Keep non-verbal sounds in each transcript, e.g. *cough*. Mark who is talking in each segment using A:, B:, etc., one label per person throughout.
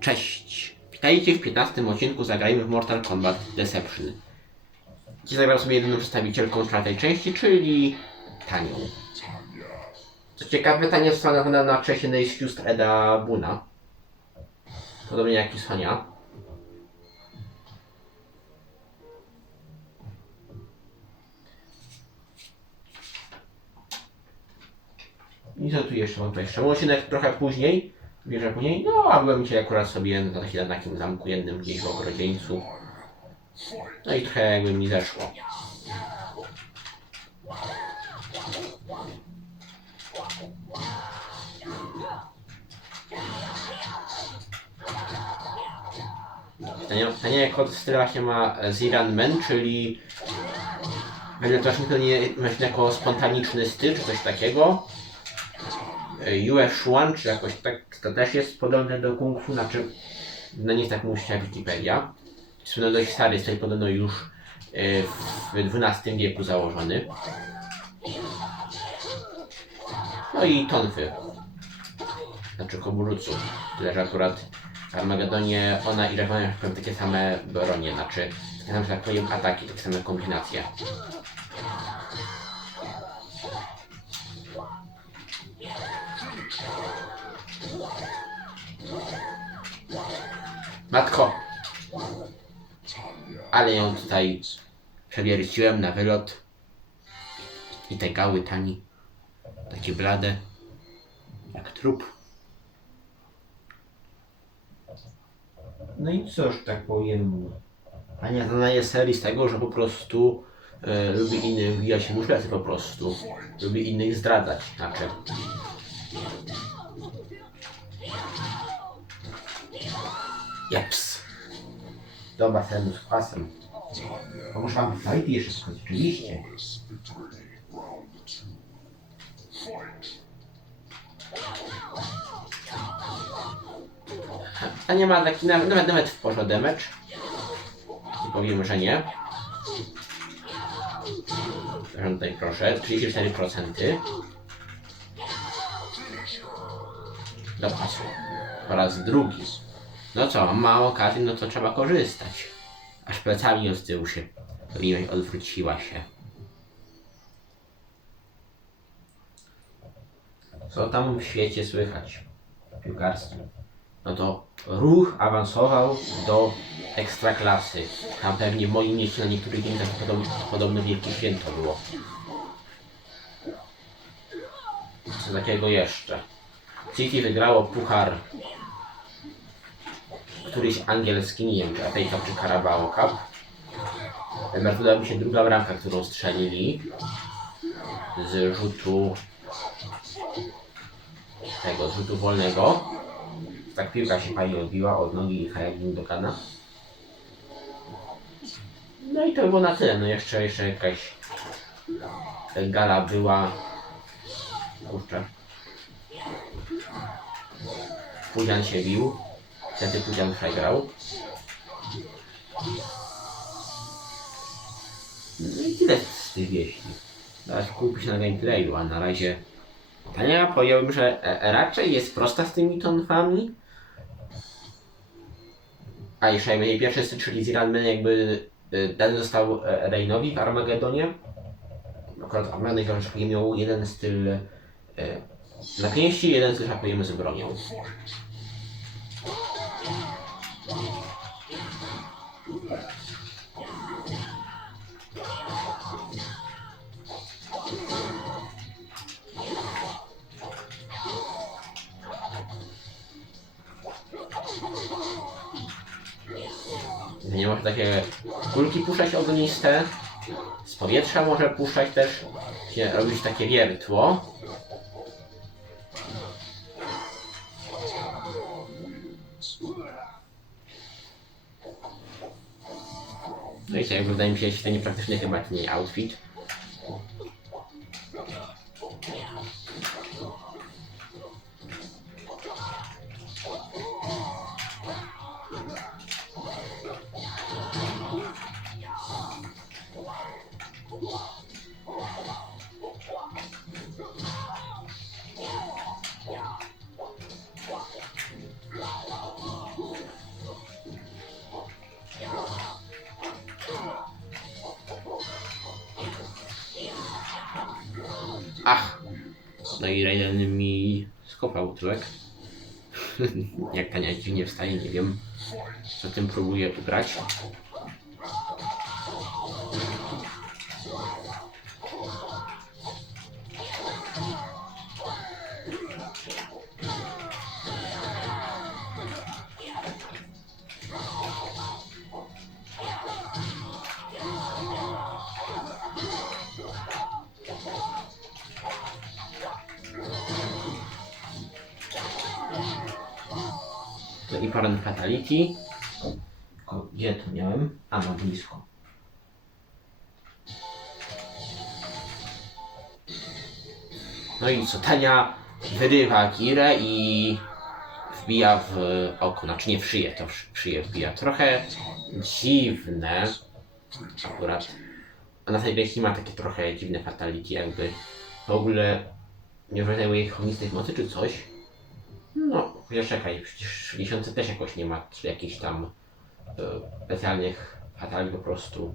A: Cześć! Witajcie w 15 odcinku Zagrajmy w Mortal Kombat Deception. Dziś zagram sobie jedyną przedstawicielką czwartej części, czyli Tanią. Co ciekawe, Tania została nazwana na cześć jednej z sióstr Eda Buna. Podobnie jak i Sonia. I co tu jeszcze mam tutaj? Jeszcze odcinek trochę później. Bierze później. No, a byłem dzisiaj akurat sobie na, takim- na takim zamku jednym gdzieś w ogrodzieńcu. No i trochę jakby mi zeszło. Pytanie, pytanie jak od stylu właśnie ma Ziran Men, czyli Będzie to nie myślę jako spontaniczny styl, czy coś takiego. E, US One, czy jakoś tak, to też jest podobne do Kung Fu, znaczy, no nie jest tak jak Wikipedia. Jest dość stary styl, podobno już e, w XII wieku założony. No i Tonfy. Znaczy Koburutsu. Tyle, że akurat w Armagedonie ona i Raven mają takie same bronie, znaczy takie same, tak ataki, takie same kombinacje. Matko! Ale ją tutaj przewierciłem na wylot. I te gały tani. Takie blade. Jak trup. No i cóż, tak powiem. Ania znana jest serii z tego, że po prostu e, lubi innych wbijać się w uszlety po prostu. Lubi innych zdradzać. Znaczy. Jeps. Dobra, ten z kwasem. Pomóż wam fight jeszcze skończyć, oczywiście. A nie ma taki nawet, nawet, nawet w porze damage. Nie powiem, że nie. Proszę tutaj proszę, 34%. Do pasu. Po raz drugi. No co, mało okazji, no to trzeba korzystać. Aż plecami od tyłu się miłość odwróciła się. Co tam w świecie słychać? w Piłkarstwie. No to ruch awansował do ekstraklasy. Tam pewnie w moim mieście na niektórych miejscach podobno, podobno wielkie święto było. Co takiego jeszcze? City wygrało puchar któryś angielski, nie wiem Cup czy Carabao Cup. Natomiast udała mi się druga bramka, którą strzelili z rzutu tego, z rzutu wolnego. Tak piłka się fajnie odbiła od nogi Hayagin do kana. No i to było na tyle. No jeszcze, jeszcze jakaś gala była. Kurczę. Pudzian się bił. Wtedy Pudzian przegrał. No i tyle z tych wieści. Teraz kupi się na gameplayu, a na razie... Tania powiedziałbym, że e, raczej jest prosta z tymi tonfami. A jeszcze jej pierwszy styl, czyli Ziran Man jakby e, dany został e, Reinowi w Armagedonie. Akurat powiem, miał jeden styl e, na pięści, jeden styl, powiem, z bronią. Takie kulki puszczać ogniste. Z powietrza może puszczać też. Się robić takie wiertło. No i jakby wydaje mi się, że to niepraktyczny chyba nie outfit. Ach! No i Raiden mi skopał tyłek. *laughs* Jak Kania dziwnie wstaje, nie wiem. Zatem próbuję ugrać. Paran Fatality. O, gdzie to miałem? A, no blisko. No i co, Tania wyrywa Kirę i wbija w oko, znaczy nie w szyję, to w szy- w szyję wbija. Trochę dziwne akurat. A na tej grze ma takie trochę dziwne fatality, jakby w ogóle nie rodzaju jej chronistych mocy czy coś. No, chociaż czekaj, przecież w dziesiątce też jakoś nie ma jakichś tam e, specjalnych fatali po prostu.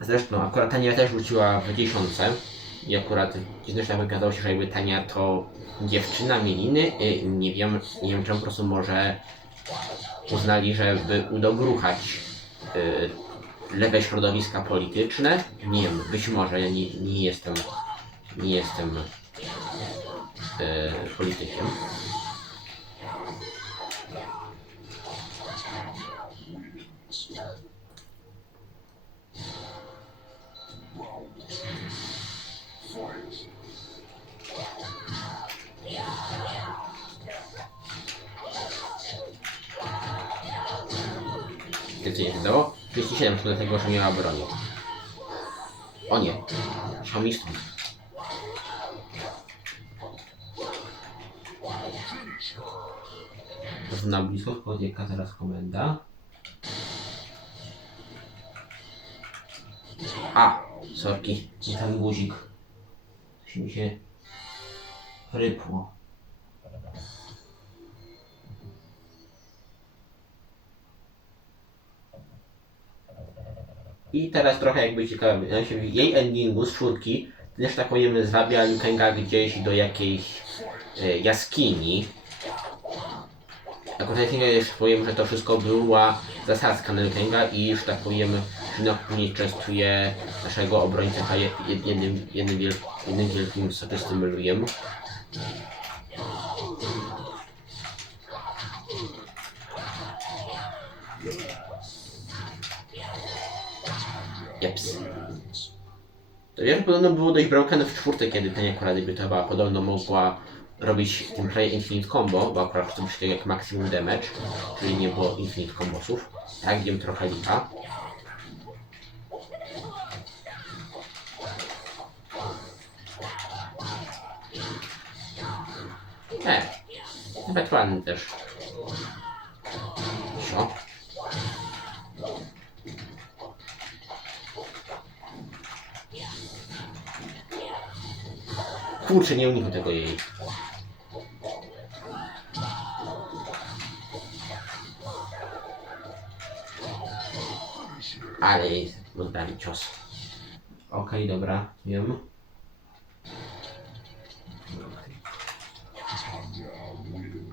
A: Zresztą akurat Tania też rzuciła w dziesiątce i akurat zresztą wykazało się, że jakby Tania to dziewczyna Mieliny, y, nie wiem, nie wiem czemu po prostu może uznali, żeby udogruchać y, lewe środowiska polityczne. Nie wiem, być może, ja nie, nie jestem, nie jestem y, politykiem. 7 do tego, że miała bronię. O nie, Xiaomi stąd. Na blisko wchodzi teraz komenda. A, sorki, nie ten guzik. Coś mi się rypło. I teraz trochę jakby ciekawe, w jej endingu z czwórki też tak powiem zwabia Lukenga gdzieś do jakiejś e, jaskini. Akurat ja jeszcze powiem, że to wszystko była zasadzka na Lukenga i że tak powiem, że później częstuje naszego obrońcę je- jednym, jednym, wiel, jednym wielkim soczystym lujem. To wiesz, podobno było dość broken w czwórtek, kiedy ten akurat debiutowała. Podobno mogła robić tym play Infinite Combo, bo akurat to myślę jak Maximum Damage, czyli nie było Infinite Combosów. Tak, wiem trochę lipa. E, ładny też. Kurczę, nie uniknę tego jej. Ale jej oddali cios. Okej, dobra, wiem.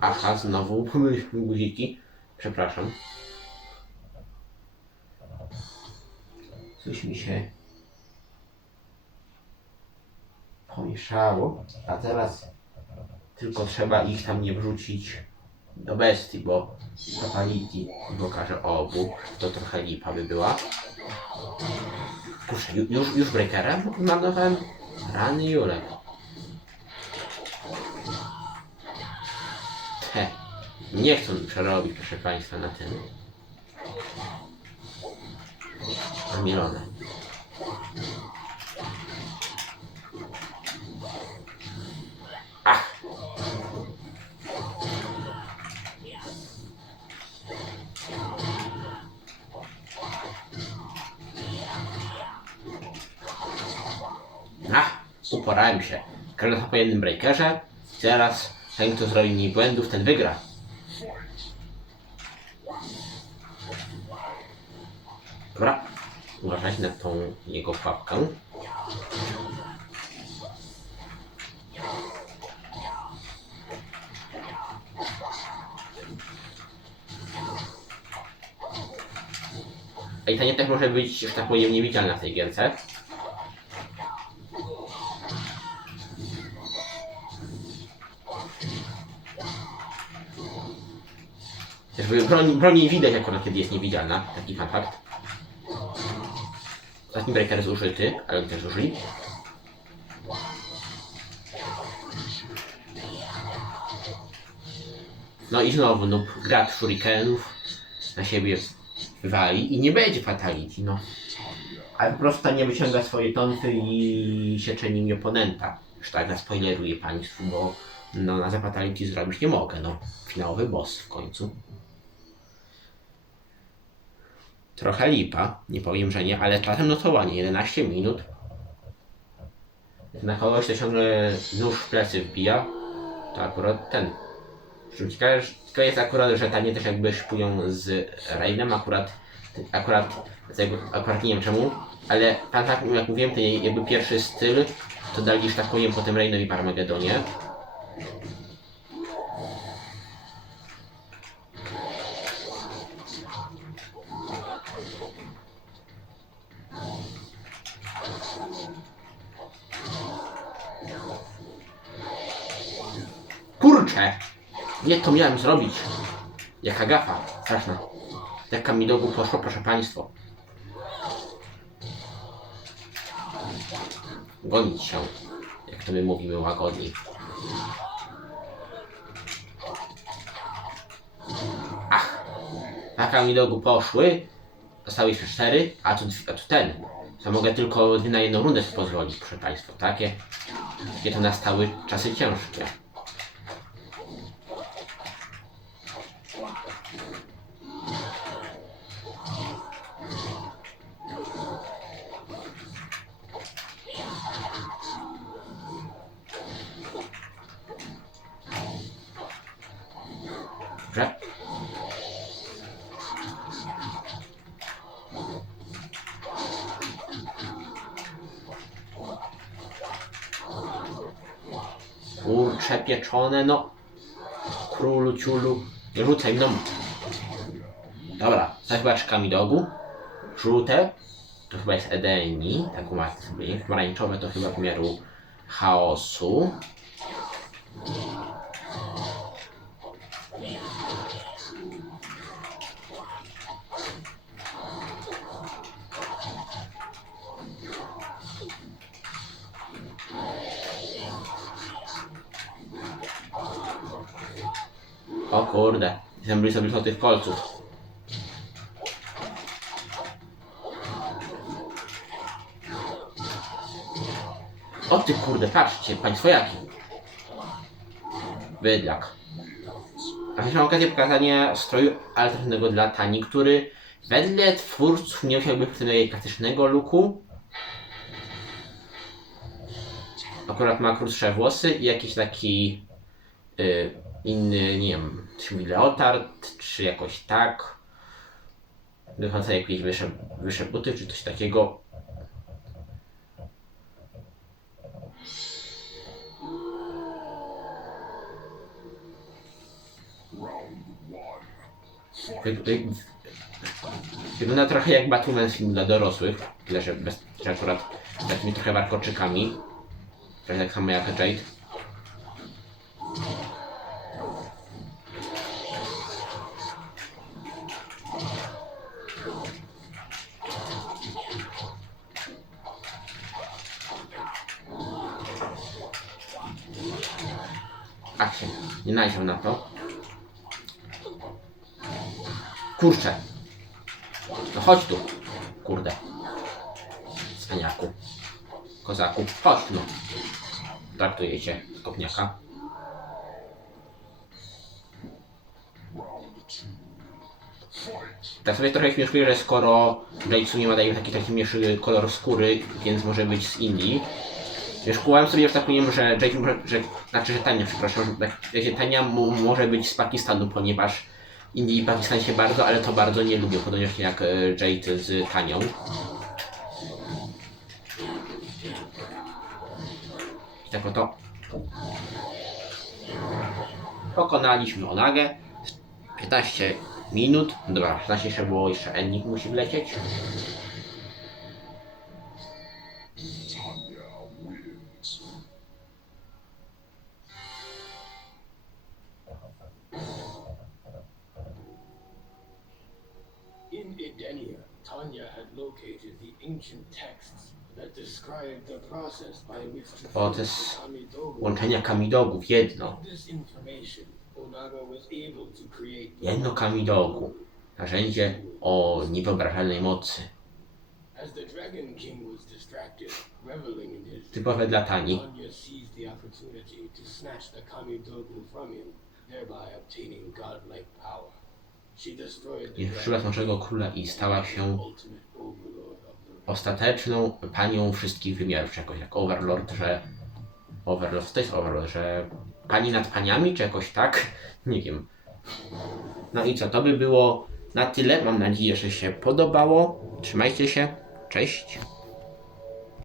A: Aha, znowu pomyliśmy *laughs* guziki. Przepraszam. Coś mi się pomieszało, a teraz tylko trzeba ich tam nie wrzucić do bestii, bo Fatality pokaże obu, to trochę lipa by była. Kurczę, ju- już, już breakerem zmarnowałem? Rany Julek. Te, nie chcą przerobić, proszę Państwa, na ten. Na milone. uporałem się. Kręta po jednym breakerze. Teraz ten, kto zrobi mniej błędów, ten wygra. Dobra, uważajcie na tą jego papkę. A i ta nie też może być, że tak powiem, niewidzialna w tej gierce. Broni, broni widać akurat, kiedy jest niewidzialna. Taki fun fact. Ostatni breaker jest użyty, ale oni też użyli. No i znowu, no, grad shurikenów na siebie wywali i nie będzie fatality, no. Ale po prostu nie wyciąga swoje tonfy i siecze nimi oponenta. Już tak zaspoileruję państwu, bo no, na fatality zrobić nie mogę, no. Finałowy boss w końcu. Trochę lipa, nie powiem, że nie, ale czasem notowanie, 11 minut. Na kogoś to ciągle nóż w plecy wbija, to akurat ten. Ciekawe, jest akurat, że tanie też jakby szpują z Rainem, akurat, akurat, akurat nie wiem czemu, ale pan tak, jak mówiłem, ten jakby pierwszy styl, to dali, że tak powiem, potem Rainowi w Armagedonie. Nie to miałem zrobić. Jaka gafa, straszna. Jaka mi do głowy poszło, proszę państwo. Gonić się, jak to my mówimy łagodniej. Ach, taka mi do poszły. Zostały jeszcze cztery, a tu, a tu ten. To mogę tylko na jedną rundę sobie pozwolić, proszę państwa. Takie, takie to nastały czasy ciężkie. Pieczone, no. Królu, ciulu. Rzucaj mną. Dobra, zahybaczka mi dogu. Żółte to chyba jest Edeni, tak umarł sobie. Pomarańczowe to chyba wymiaru chaosu. Kurde, jestem blisko blisko tych kolców. O ty kurde, patrzcie, państwo jaki. Bydlak. A mam okazję pokazania stroju alternatywnego dla Tani, który wedle twórców nie musiałby w tym jej klasycznego looku. Akurat ma krótsze włosy i jakiś taki y, inny, nie wiem, czy mówi leotard, czy jakoś tak. Wychodzą jakieś wyższe, wyższe buty, czy coś takiego. Wy- wy- Wygląda trochę jak Batman film dla dorosłych, tyle że, bez, że akurat z takimi trochę warkoczykami. Trochę tak samo jak Jade. Się, nie najrzał na to. Kurczę. No chodź tu, kurde. Cwaniaku. Kozaku, chodź tu. no. Traktuję cię, kopniaka. Tak sobie trochę śmieszkuję, że skoro Blade'su nie ma taki taki mniejszy kolor skóry, więc może być z Indii. Śmieszkułem sobie, że tak powiem, że może, że, znaczy, że Tania, przepraszam, tak, że Tania mu, może być z Pakistanu, ponieważ Indii i Pakistan się bardzo, ale to bardzo nie lubią, podobnie jak e, Jade z Tanią. I tak oto pokonaliśmy Onagę. 15 minut. Dobra, najśniejsze było jeszcze Ennik musi wlecieć.
B: Located the ancient texts that described the process by which to
A: O, to jest łączenia kamidogów, jedno.
B: With this information, Onaga was able to create the
A: Jedno kamidogu. Narzędzie o niewyobrażalnej mocy.
B: As the Dragon King was distracted, reveling in his
A: Typowe dla Tani.
B: Tanya seized the opportunity to snatch the Kamidogu from him, thereby obtaining godlike power.
A: I przyszła naszego króla i stała się ostateczną panią wszystkich wymiarów, czy jakoś jak Overlord, że... Overlord, to jest Overlord, że pani nad paniami, czy jakoś tak? Nie wiem. No i co, to by było na tyle. Mam nadzieję, że się podobało. Trzymajcie się. Cześć.